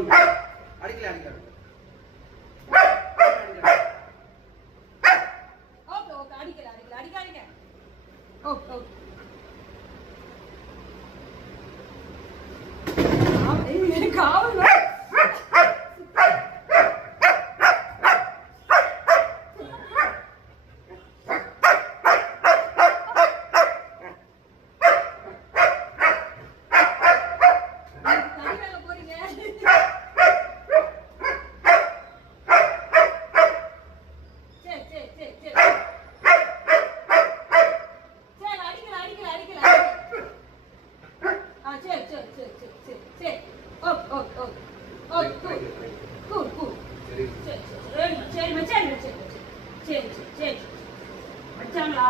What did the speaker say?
அடிக்கல அடிக்கல okay okay அடிக்கல அடிக்கல அடிக்காதீங்க ஓகே ஓகே காவல் சரிம்மா சரிம்மா சரிம்மா சரி சரி சரி சரி வச்சாங்களா